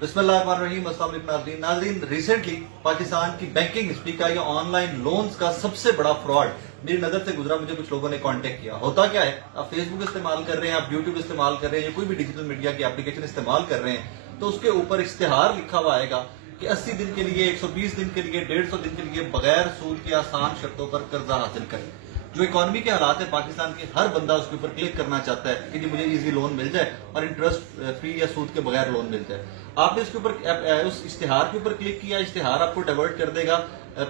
बिस्मिल्लाहिर्रहमानिर्रहीम। अस्सलाम वालेकुम नाज़रीन, रिसेंटली पाकिस्तान की बैंकिंग हिस्ट्री का या ऑनलाइन लोन्स का सबसे बड़ा फ्रॉड मेरी नजर से गुजरा। मुझे कुछ लोगों ने कांटेक्ट किया। होता क्या है, आप फेसबुक इस्तेमाल कर रहे हैं, आप यूट्यूब इस्तेमाल कर रहे हैं या कोई भी डिजिटल मीडिया की एप्लीकेशन इस्तेमाल कर रहे हैं, तो उसके ऊपर इश्तिहार लिखा हुआ आएगा कि 80 दिन के लिए, 120 दिन के लिए, 150 दिन के लिए बगैर सूद के आसान शर्तों पर कर्जा हासिल करें। जो इकोनॉमी के हालात है पाकिस्तान के, हर बंदा उसके ऊपर क्लिक करना चाहता है कि जी मुझे इजी लोन मिल जाए और इंटरेस्ट फ्री या सूद के बगैर लोन मिल जाए। आपने इसके ऊपर उस इश्तिहार के ऊपर क्लिक किया, इश्तिहार आपको डाइवर्ट कर देगा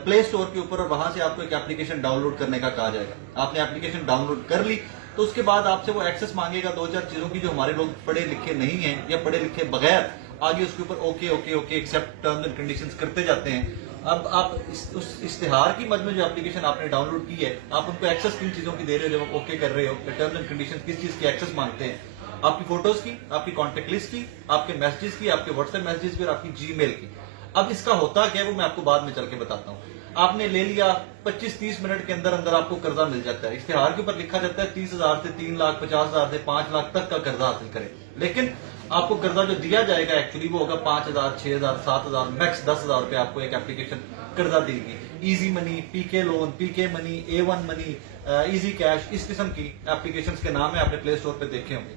प्ले स्टोर के ऊपर और वहां से आपको एक एप्लीकेशन डाउनलोड करने का कहा जाएगा। आपने एप्लीकेशन डाउनलोड कर ली तो उसके बाद आपसे वो एक्सेस मांगेगा दो चार चीजों की जो हमारे लोग पढ़े लिखे नहीं है या पढ़े लिखे बगैर आगे उसके ऊपर okay okay okay accept terms and conditions करते जाते हैं। अब आप उस इश्तिहार की मद में जो एप्लीकेशन आपने डाउनलोड की है, आप उनको एक्सेस किन चीजों की दे रहे हो जब आप ओके कर रहे हो, टर्म्स एंड कंडीशंस किस चीज की एक्सेस मांगते हैं? आपकी फोटोज की, आपकी कॉन्टेक्ट लिस्ट की, आपके मैसेजेस की, आपके व्हाट्सएप मैसेजेस की और आपकी जीमेल की। अब इसका होता क्या है वो मैं आपको बाद में चल के बताता हूँ। आपने ले लिया, 25-30 मिनट के अंदर अंदर आपको कर्जा मिल जाता है। इश्तिहार के ऊपर लिखा जाता है 30,000 से 3 लाख, 50,000 से 5 लाख तक का कर्जा हासिल करें। लेकिन आपको कर्जा जो दिया जाएगा एक्चुअली वो होगा 5,000, 6,000, 7,000, मैक्स 10,000 रुपए आपको एक एप्लीकेशन कर्जा देगी। Easy money, PK loan, PK money, A1 money, easy cash, इस किस्म की एप्लीकेशन के नाम है, आपने प्ले स्टोर पे देखे होंगे।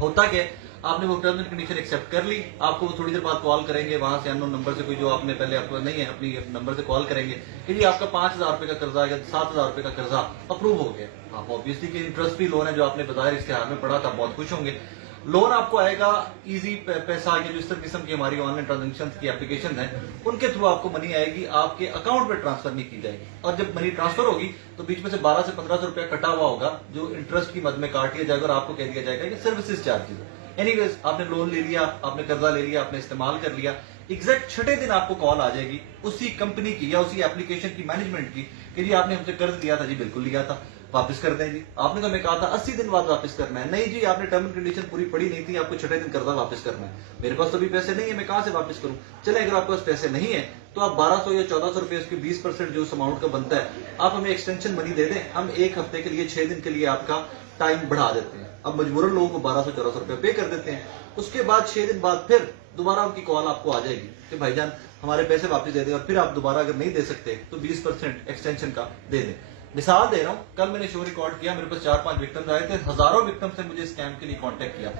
होता क्या, आपने वो टर्म्स एंड कंडीशन एक्सेप्ट कर ली, आपको थोड़ी देर बाद कॉल करेंगे वहां से अननोन नंबर से, कोई जो आपने पहले आपको नहीं है अपनी नंबर से कॉल करेंगे कि जी आपका 5,000 रुपए का कर्जा या 7,000 रुपए का कर्जा अप्रूव हो गया। आप ऑब्वियसली कि इंटरेस्ट फ्री लोन है जो आपने बताया, इश्तिहार में पढ़ा था, बहुत खुश होंगे। लोन आपको आएगा इजी पैसा के जो इस किस्म की हमारी ऑनलाइन ट्रांजेक्शन की एप्लीकेशन है उनके थ्रू आपको मनी आएगी, आपके अकाउंट में ट्रांसफर नहीं की जाएगी। और जब मनी ट्रांसफर होगी तो बीच में से 12 से 1500 रुपया कटा हुआ होगा जो इंटरेस्ट की मद में काट लिया जाएगा और आपको कह दिया जाएगा कि सर्विसेज चार्जेस है। एनीवेज, आपने लोन ले लिया, आपने कर्जा ले लिया, आपने इस्तेमाल कर लिया, एग्जैक्ट छठे दिन आपको कॉल आ जाएगी उसी कंपनी की या उसी एप्लीकेशन की मैनेजमेंट की कि जी आपने हमसे कर्ज लिया था। जी बिल्कुल लिया था, वापस कर दें जी। आपने तो हमें कहा था 80 दिन बाद वापस करना है। नहीं जी, आपने टर्म एंड कंडीशन पूरी पढ़ी नहीं थी, आपको छठे दिन कर्जा वापस करना है। मेरे पास तो अभी पैसे नहीं है, मैं कहां से वापस करूं? चले, अगर आपके पास पैसे नहीं है तो आप 1200 या 1400 रुपए उसके 20% जो उस अमाउंट का बनता है आप हमें एक्सटेंशन मनी दे दें, हम एक हफ्ते के लिए 6 दिन के लिए आपका टाइम बढ़ा देते हैं। अब मजबूरन लोगों को 1200-1400 रुपए पे कर देते हैं। उसके बाद 6 दिन बाद फिर दोबारा उनकी कॉल आपको आ जाएगी कि भाईजान हमारे पैसे वापस दे दें, और फिर आप दोबारा अगर नहीं दे सकते तो 20% एक्सटेंशन का दे दें। मिसाल दे रहा हूं, कल मैंने शो रिकॉर्ड किया, मेरे पास 4-5 विक्टिम्स आए थे, हजारों विक्टिम्स ने मुझे स्कैम के लिए कांटेक्ट किया।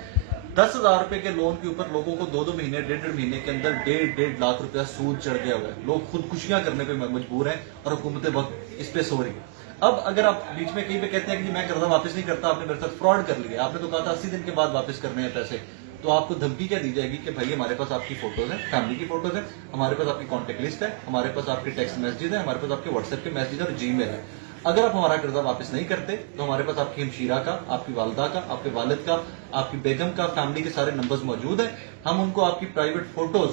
10,000 रुपए के लोन के ऊपर लोगों को 2-2 महीने, 1.5 महीने के अंदर 1.5 लाख रुपया सूद चढ़ गया हुआ है। लोग खुदकुशियां करने पे मजबूर हैं और हुकूमत वक्त इस पे सो रही है। अब अगर आप बीच में कहीं पे कहते हैं कि मैं कर्जा वापस नहीं करता, आपने मेरे साथ फ्रॉड कर लिया, आपने तो कहा था 80 दिन के बाद वापस करने हैं पैसे, तो आपको धमकी क्या दी जाएगी कि भाई हमारे पास आपकी फोटोज हैं, फैमिली की फोटोज हैं, हमारे पास आपकी कॉन्टेक्ट लिस्ट है, हमारे पास आपके टेक्स्ट मैसेजेस है, हमारे पास आपके व्हाट्सएप के मैसेज और जीमेल है। अगर आप हमारा कर्जा वापस नहीं करते तो हमारे पास आपकी हमशीरा का, आपकी वालदा का, आपके वालिद का, आपकी बेगम का, फैमिली के सारे नंबर्स मौजूद हैं, हम उनको आपकी प्राइवेट फोटोज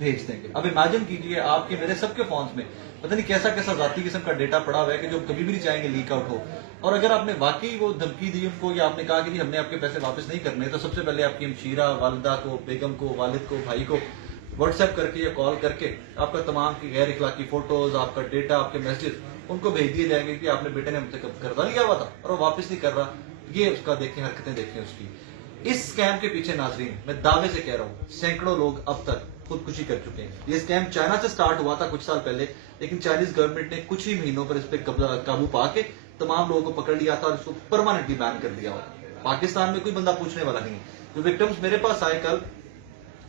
भेज देंगे। अब इमेजिन कीजिए आपके मेरे सबके फोन्स में पता नहीं कैसा कैसा जाती किस्म का डेटा पड़ा हुआ है कि जो कभी भी नहीं चाहेंगे लीक आउट हो। और अगर आपने वाकई वो धमकी दी उनको या आपने कहा कि हमने आपके पैसे वापस नहीं करने, तो सबसे पहले आपकी हमशीरा, वालिदा को, बेगम को, वालिद को, भाई को व्हाट्सएप करके या कॉल करके आपका तमाम की गैर इखलाकी फोटोज, आपका डेटा, आपके मैसेज उनको भेज दिए जाएंगे कि आपने बेटे ने हमसे कर्जा लिया हुआ था और वो वापस नहीं कर रहा। ये उसका देखें, हरकतें देखें उसकी। इस स्कैम के पीछे नाजरीन मैं दावे से कह रहा हूं सैकड़ों लोग अब तक खुदकुशी कर चुके हैं। ये स्कैम चाइना से स्टार्ट हुआ था कुछ साल पहले, लेकिन चाइनीज गवर्नमेंट ने कुछ ही महीनों पर इस पे काबू पाके तमाम लोगों को पकड़ लिया था और इसको परमानेंटली बैन कर दिया हुआ। पाकिस्तान में कोई बंदा पूछने वाला नहीं है। जो विक्टिम्स मेरे पास आए कल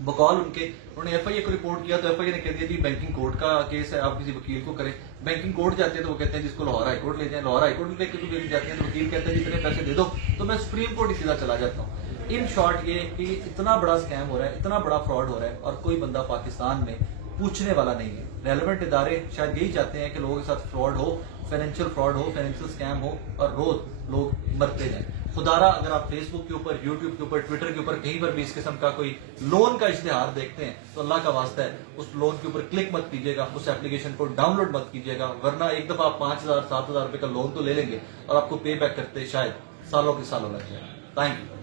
बकौल उनके, उन्होंने एफआईए को रिपोर्ट किया तो एफआईए ने कह दिया जी बैंकिंग कोर्ट का केस है, आप किसी वकील को करें। बैंकिंग कोर्ट जाते हैं तो वो कहते हैं जिसको लाहौर हाईकोर्ट ले जाए, लाहौर हाईकोर्ट लेके तो ले जाते हैं तो वकील कहते हैं जितने पैसे दे दो तो मैं सुप्रीम कोर्ट ही सीधा चला जाता हूँ। इन शॉर्ट ये कि इतना बड़ा स्कैम हो रहा है, इतना बड़ा फ्रॉड हो रहा है और कोई बंदा पाकिस्तान में पूछने वाला नहीं है। रेलेवेंट इदारे शायद यही चाहते हैं कि लोगों के साथ फ्रॉड हो, फाइनेंशियल फ्रॉड हो, फाइनेंशियल स्कैम हो और रोज लोग मरते जाएं। खुदारा अगर आप फेसबुक के ऊपर, यूट्यूब के ऊपर, ट्विटर के ऊपर कहीं पर भी इस किस्म का कोई लोन का इश्तिहार देखते हैं तो अल्लाह का वास्ता है उस लोन के ऊपर क्लिक मत कीजिएगा, उस एप्लीकेशन को डाउनलोड मत कीजिएगा, वरना एक दफा आप 5,000-7,000 रुपए का लोन तो ले लेंगे और आपको पे बैक करते शायद सालों के सालों लग जाए। Thank you.